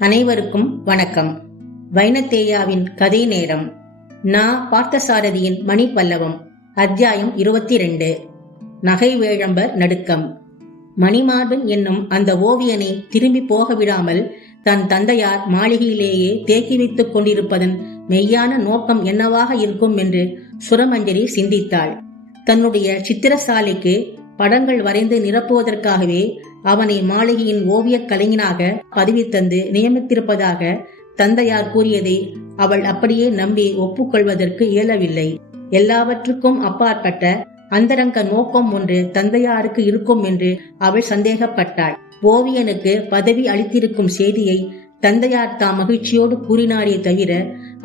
அனைவருக்கும் வணக்கம். வைனத்தேயாவின் கதை நேரம். பார்த்தசாரதியின் மணி பல்லவம். அத்தியாயம் 22. நகை வேழம்பர் நடுக்கம். மணிமார்பன் என்னும் அந்த ஓவியனை திரும்பி போக விடாமல் தன் தந்தையார் மாளிகையிலேயே தேக்கி வைத்துக் கொண்டிருப்பதன் மெய்யான நோக்கம் என்னவாக இருக்கும் என்று சுரமஞ்சரி சிந்தித்தாள். தன்னுடைய சித்திரசாலைக்கு படங்கள் வரைந்து நிரப்புவதற்காகவே அவனை மாளிகையின் ஓவியக் கலைஞனாக பதவி தந்து நியமித்திருப்பதாக தந்தையார் கூறியதை அவள் அப்படியே நம்பி ஒப்புக்கொள்வதற்கு இயலவில்லை. எல்லாவற்றுக்கும் அப்பாற்பட்ட அந்தரங்க நோக்கம் ஒன்று தந்தையாருக்கு இருக்கும் என்று அவள் சந்தேகப்பட்டாள். ஓவியனுக்கு பதவி அளித்திருக்கும் செய்தியை தந்தையார் தாம் மகிழ்ச்சியோடு கூறினாரே தவிர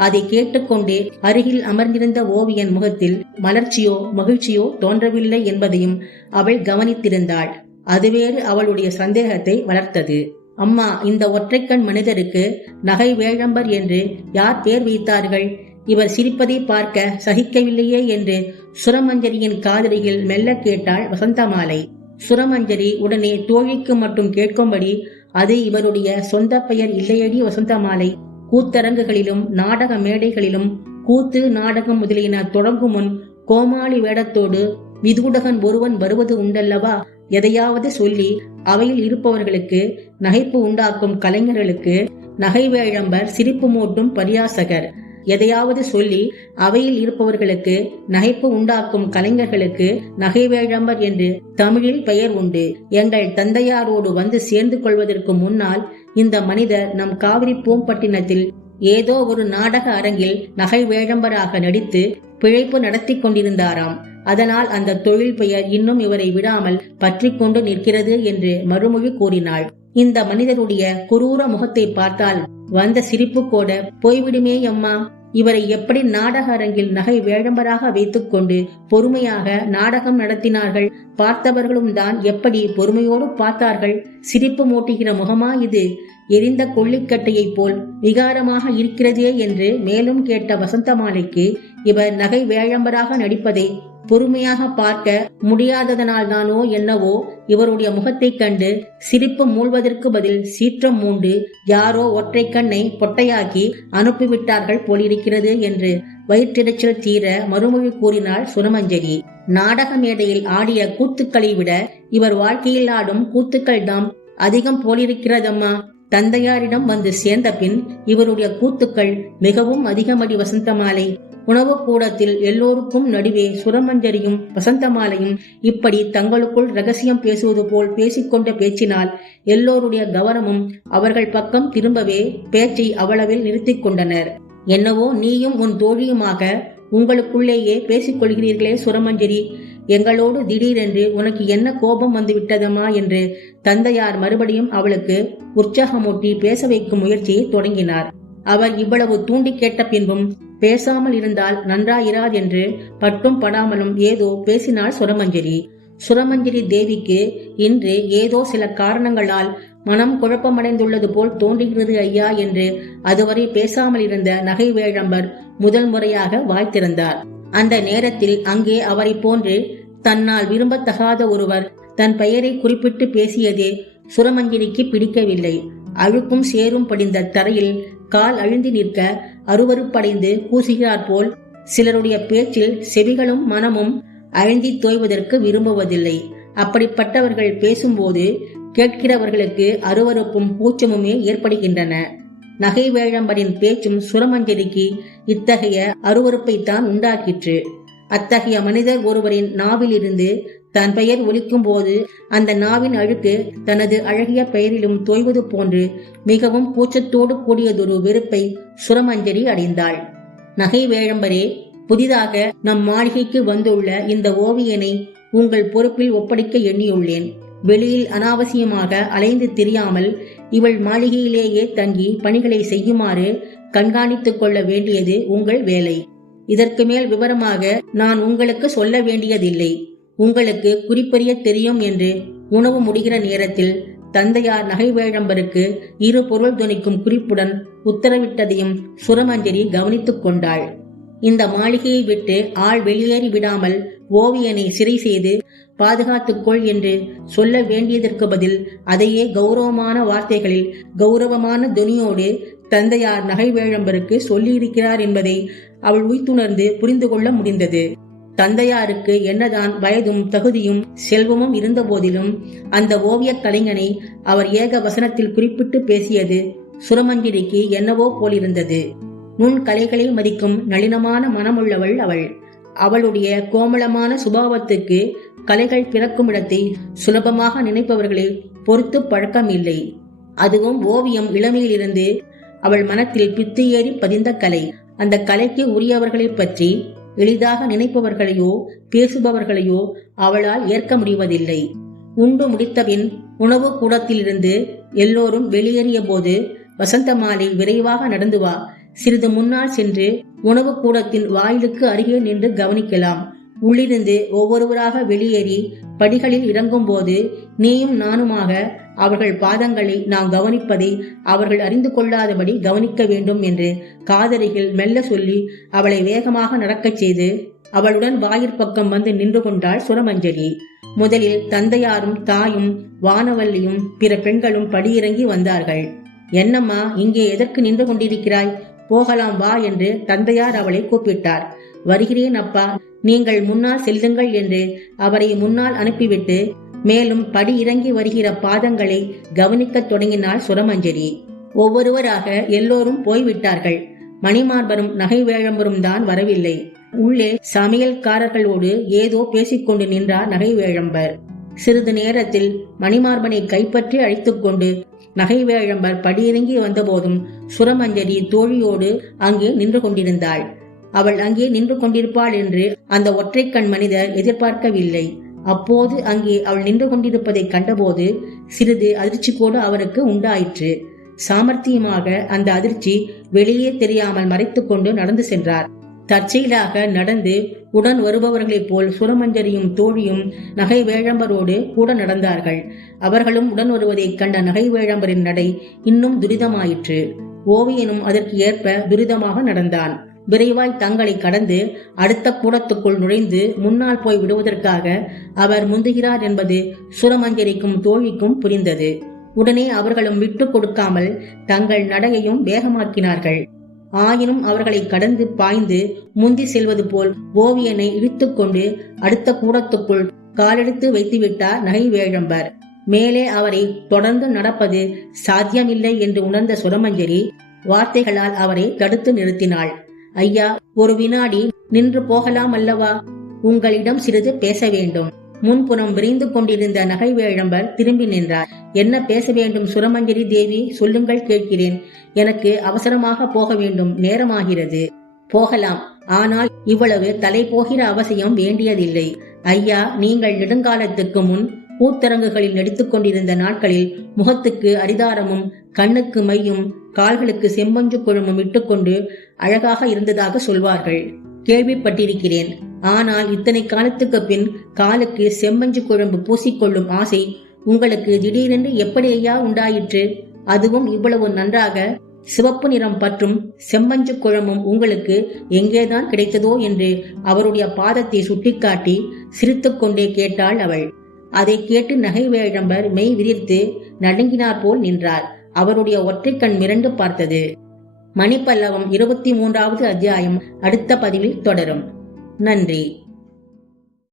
அதை கேட்டுக்கொண்டே அருகில் அமர்ந்திருந்த ஓவியன் முகத்தில் மலர்ச்சியோ மகிழ்ச்சியோ தோன்றவில்லை என்பதையும் அவள் கவனித்திருந்தாள். அதுவேறு அவளுடைய சந்தேகத்தை வளர்த்தது. அம்மா, இந்த ஒற்றைக்கண் மனிதருக்கு நகை வேழம்பர் என்று யார் பேர் வைத்தார்கள்? இவர் சிரிப்பதை பார்க்க சகிக்கவில்லையே என்று சுரமஞ்சரியின் காதலியில் மெல்ல கேட்டாள் வசந்தமாலை. சுரமஞ்சரி உடனே தோழிக்கு மட்டும் கேட்கும்படி, அது இவருடைய சொந்த பெயர் இல்லையடி வசந்தமாலை. கூத்தரங்குகளிலும் நாடக மேடைகளிலும் கூத்து நாடகம் முதலியன தொடங்கும் முன் கோமாளி வேடத்தோடு விதூடகன் ஒருவன் வருவது உண்டல்லவா? எதையாவது சொல்லி அவையில் இருப்பவர்களுக்கு நகைப்பு உண்டாக்கும் கலைஞர்களுக்கு நகை வேழம்பர், சிரிப்பு மூட்டும் பரியாசகர். எதையாவது சொல்லி அவையில் இருப்பவர்களுக்கு நகைப்பு உண்டாக்கும் கலைஞர்களுக்கு நகை வேழம்பர் என்று தமிழில் பெயர் உண்டு. எங்கள் தந்தையாரோடு வந்து சேர்ந்து கொள்வதற்கு முன்னால் இந்த மனிதர் நம் காவிரி பூம்பட்டினத்தில் ஏதோ ஒரு நாடக அரங்கில் நகை வேழம்பராக நடித்து பிழைப்பு நடத்தி கொண்டிருந்தாராம். அதனால் அந்த தொழில் பெயர் இன்னும் இவரை விடாமல் பற்றி கொண்டு நிற்கிறது என்று மறுமொழி கூறினாள். இந்த மனிதருடைய குரூர முகத்தை பார்த்தால் வந்த சிரிப்பு கூட போய்விடுமே அம்மா. இவரை எப்படி நாடக அரங்கில் நகை வேழம்பராக வைத்துக் கொண்டு பொறுமையாக நாடகம் நடத்தினார்கள்? பார்த்தவர்களும் தான் எப்படி பொறுமையோடு பார்த்தார்கள்? சிரிப்பு மூட்டுகிற முகமா இது? எரிந்த கொள்ளிக்கட்டையை போல் விகாரமாக இருக்கிறதே என்று மேலும் கேட்ட வசந்தமாலைக்கு இவர் நகை வேழம்பராக நடிப்பதை பொறுமையாக பார்க்க முடியாததனால் தானோ என்னவோ இவருடைய முகத்தை கண்டு சிரிப்பு மூழ்வதற்கு பதில் சீற்றம் மூண்டு யாரோ ஒற்றை கண்ணை பொட்டையாக்கி அனுப்பிவிட்டார்கள் போலிருக்கிறது என்று வயிற்றெரிச்சல் தீர மறுமொழி கூறினாள் சுரமஞ்சரி. நாடக மேடையில் ஆடிய கூத்துக்களை விட இவர் வாழ்க்கையில் ஆடும் கூத்துக்கள் தாம் அதிகம் போலிருக்கிறதம்மா. தந்தையாரிடம் வந்து சேர்ந்த பின் இவருடைய கூத்துக்கள் மிகவும் அதிகமடி வசந்தமாலை. உணவு கூடத்தில் எல்லோருக்கும் நடுவே சுரமஞ்சரியும் வசந்தமாலையும் இப்படி தங்களுக்குள் ரகசியம் பேசுவது போல் பேசிக்கொண்ட பேச்சினால் எல்லோருடைய கவனமும் அவர்கள் பக்கம் திரும்பவே பேச்சை அவ்வளவில் நிறுத்திக் கொண்டனர். என்னவோ நீயும் உன் தோழியுமாக உங்களுக்குள்ளேயே பேசிக்கொள்கிறீர்களே சுரமஞ்சரி, எங்களோடு திடீரென்று உனக்கு என்ன கோபம் வந்து விட்டதமா என்று தந்தையார் மறுபடியும் அவளுக்கு உற்சாகமூட்டி பேச வைக்கும் முயற்சியை தொடங்கினார். அவர் இவ்வளவு தூண்டி கேட்ட பின்பும் பேசாமல் இருந்தால் நன்றாயிராதென்று பட்டும் படாமலும் ஏதோ பேசினாள் சுரமஞ்சரி. சுரமஞ்சரி தேவிக்கு இன்று ஏதோ சில காரணங்களால் மனம் குழப்பமடைந்துள்ளது போல் தோன்றுகிறது ஐயா என்று அதுவரை பேசாமல் இருந்த நகை வேழம்பர் முதல் முறையாக வாய் திறந்தார். அந்த நேரத்தில் அங்கே அவரை போன்று தன்னால் விரும்பத்தகாத ஒருவர் தன் பெயரை குறிப்பிட்டு பேசியதே சுரமஞ்சரிக்கு பிடிக்கவில்லை. அழுக்கும் சேரும் படிந்த தரையில் கால் அழிந்து நிற்க அருவருப்படைந்து கூசுகிறார் போல் சிலருடைய பேச்சில் செவிகளும் மனமும் அழிந்தி தோய்வதற்கு விரும்புவதில்லை. அப்படிப்பட்டவர்கள் பேசும்போது கேட்கிறவர்களுக்கு அருவருப்பும் கூச்சமுமே ஏற்படுகின்றன. நகை வேழம்பரின் பேச்சும் சுரமஞ்சரிக்கு இத்தகைய அருவருப்பைத்தான் உண்டாக்கிற்று. அத்தகைய மனிதர் ஒருவரின் நாவிலிருந்து தன் பெயர் ஒலிக்கும் போது அந்த நாவின் அழுக்கு தனது அழகிய பெயரிலும் தோய்வது போன்று மிகவும் கூச்சத்தோடு கூடியதொரு வெறுப்பை சுரமஞ்சரி அடைந்தாள். நகை வேழம்பரே, புதிதாக நம் மாளிகைக்கு வந்துள்ள இந்த ஓவியனை உங்கள் பொறுப்பில் ஒப்படைக்க எண்ணியுள்ளேன். வெளியில் அனாவசியமாக அலைந்து திரியாமல் இவள் மாளிகையிலேயே தங்கி பணிகளை செய்யுமாறு கண்காணித்துக் கொள்ள வேண்டியது உங்கள் வேலை. இதற்கு மேல் விவரமாக நான் உங்களுக்கு சொல்ல வேண்டியதில்லை. உங்களுக்கு குறிப்பறிய தெரியும் என்று உணவு முடிகிற நேரத்தில் தந்தையார் நகை வேழம்பருக்கு இரு பொருள் துணிக்கும் குறிப்புடன் உத்தரவிட்டதையும் சுரமஞ்சரி கவனித்துக் கொண்டாள். இந்த மாளிகையை விட்டு ஆள் வெளியேறி விடாமல் ஓவியனை சிறை செய்து பாதுகாத்துக்கொள் என்று சொல்ல வேண்டியதற்கு பதில் அதையே கௌரவமான வார்த்தைகளில் கௌரவமான துனியோடு தந்தையார் நகைவேழம்பருக்கு சொல்லியிருக்கிறார் என்பதை அவள் உய்த்துணர்ந்து புரிந்து கொள்ள முடிந்தது. தந்தையாருக்கு என்னதான் வயதும் தகுதியும் செல்வமும் இருந்த போதிலும் அந்த ஓவிய கலைஞனை அவர் ஏக வசனத்தில் குறிப்பிட்டு பேசியது சுரமஞ்சரிக்கு என்னவோ போலிருந்தது. நுண் கலைகளை மதிக்கும் நளினமான மனமுள்ளவள் அவள். அவளுடைய கோமளமான சுபாவத்துக்கு கலைகள் பிறக்கும் இடத்தை சுலபமாக நினைப்பவர்களை பொறுத்து பழக்கம் இல்லை. அதுவும் ஓவியம் இளமையிலிருந்து அவள் மனத்தில் பித்து ஏறி பதிந்த கலை. அந்த கலைக்கு உரியவர்களை பற்றி எளிதாக நினைப்பவர்களையோ பேசுபவர்களையோ அவளால் ஏற்க முடிவதில்லை. உண்டு முடித்தபின் உணவு கூடத்திலிருந்து எல்லோரும் வெளியேறிய போது வசந்தமாலை விரைவாக நடந்து வா, சிறிது முன்னால் சென்று உணவு கூடத்தின் வாயிலுக்கு அருகே நின்று கவனிக்கலாம். உள்ளிருந்து ஒவ்வொருவராக வெளியேறி படிகளில் இறங்கும் போது நீயும் நானுமாக அவர்கள் பாதங்களை நாம் கவனிப்பதை அவர்கள் அறிந்து கொள்ளாதபடி கவனிக்க வேண்டும் என்று காதலிகள் மெல்ல சொல்லி அவளை வேகமாக நடக்கச் செய்து அவளுடன் வாயிற்பக்கம் வந்து நின்று கொண்டாள் சுரமஞ்சரி. முதலில் தந்தையாரும் தாயும் வானவல்லியும் பிற பெண்களும் படியிறங்கி வந்தார்கள். என்னம்மா, இங்கே எதற்கு நின்று கொண்டிருக்கிறாய்? போகலாம் வா என்று தந்தையார் அவளை கூப்பிட்டார். வருகிறேன் அப்பா, நீங்கள் முன்னால் செல்லுங்கள் என்று அவரை முன்னால் அனுப்பிவிட்டு மேலும் படி இறங்கி வருகிற பாதங்களை கவனிக்கத் தொடங்கினாள் சுரமஞ்சரி. ஒவ்வொருவராக எல்லோரும் போய்விட்டார்கள். மணிமார்பரும் நகைவேழம்பரும் தான் வரவில்லை. உள்ளே சமையல்காரர்களோடு ஏதோ பேசிக்கொண்டு நின்றார் நகைவேழம்பர். சிறிது நேரத்தில் மணிமார்பனை கைப்பற்றி அழைத்துக்கொண்டு நகைவேழம்பர் படியிறங்கி வந்தபோதும் சுரமஞ்சரி தோழியோடு அங்கே நின்று கொண்டிருந்தாள். அவள் அங்கே நின்று கொண்டிருப்பாள் என்று அந்த ஒற்றைக்கண் மனிதர் எதிர்பார்க்கவில்லை. அப்போது அங்கே அவள் நின்று கொண்டிருப்பதை கண்டபோது சிறிது அதிர்ச்சி கூட அவருக்கு உண்டாயிற்று. சாமர்த்தியமாக அந்த அதிர்ச்சி வெளியே தெரியாமல் மறைத்துக் கொண்டு நடந்து சென்றார். தற்செயலாக நடந்து உடன் வருபவர்களைப் போல் சுரமஞ்சரியும் தோழியும் நகைவேழம்பரோடு கூட நடந்தார்கள். அவர்களும் உடன் வருவதைக் கண்ட நகைவேழம்பரின் நடை இன்னும் துரிதமாயிற்று. ஓவியனும் அதற்கு ஏற்ப துரிதமாக நடந்தான். விரைவாய் தங்களை கடந்து அடுத்த கூடத்துக்குள் நுழைந்து முன்னால் போய் விடுவதற்காக அவர் முந்துகிறார் என்பது சுரமஞ்சரிக்கும் தோழிக்கும் புரிந்தது. உடனே அவர்களும் விட்டு கொடுக்காமல் தங்கள் நடையையும் வேகமாக்கினார்கள். ஆயினும் அவர்களை கடந்து பாய்ந்து முந்தி செல்வது போல் ஓவியனை இழுத்துக்கொண்டு அடுத்த கூடத்துக்குள் காலெடுத்து வைத்துவிட்டார் நகைவேழம்பர். மேலே அவரை தொடர்ந்து நடப்பது சாத்தியமில்லை என்று உணர்ந்த சுரமஞ்சரி வார்த்தைகளால் அவரை தடுத்து நிறுத்தினாள். ஐயா, ஒரு வினாடி நின்று போகலாம் அல்லவா? உங்களிடம் சிறிது பேச வேண்டும். முன்புறம் விரைந்து கொண்டிருந்த நகைவேழம்பர் திரும்பி நின்றார். என்ன பேச வேண்டும் சுரமஞ்சரி தேவி? சொல்லுங்கள், கேட்கிறேன். எனக்கு அவசரமாக போக வேண்டும், நேரமாகிறது. போகலாம், ஆனால் இவ்வளவு தலை போகிற அவசியம் வேண்டியதில்லை. ஐயா, நீங்கள் நெடுங்காலத்துக்கு முன் கூத்தரங்குகளில் நடித்துக் கொண்டிருந்த நாட்களில் முகத்துக்கு அரிதாரமும் கண்ணுக்கு மையும் கால்களுக்கு செம்பஞ்சு குழம்பும் இட்டுக்கொண்டு அழகாக இருந்ததாக சொல்வார்கள். கேள்விப்பட்டிருக்கிறேன். ஆனால் இத்தனை காலத்துக்கு பின் காலுக்கு செம்பஞ்சு குழம்பு பூசிக்கொள்ளும் ஆசை உங்களுக்கு திடீரென்று எப்படி ஐயா உண்டாயிற்று? அதுவும் இவ்வளவு நன்றாக சிவப்பு நிறம் பற்றும் செம்பஞ்சு குழம்பும் உங்களுக்கு எங்கேதான் கிடைத்ததோ என்று அவருடைய பாதத்தை சுட்டிக்காட்டி சிரித்துக்கொண்டே கேட்டாள் அவள். அதை கேட்டு நகைவேழம்பர் மெய் விரித்து நடுங்கினார் போல் நின்றார். அவருடைய ஒற்றைக்கண் மிரண்டு பார்த்தது. மணிப்பல்லவம் 23வது அத்தியாயம் அடுத்த பதிவில் தொடரும். நன்றி.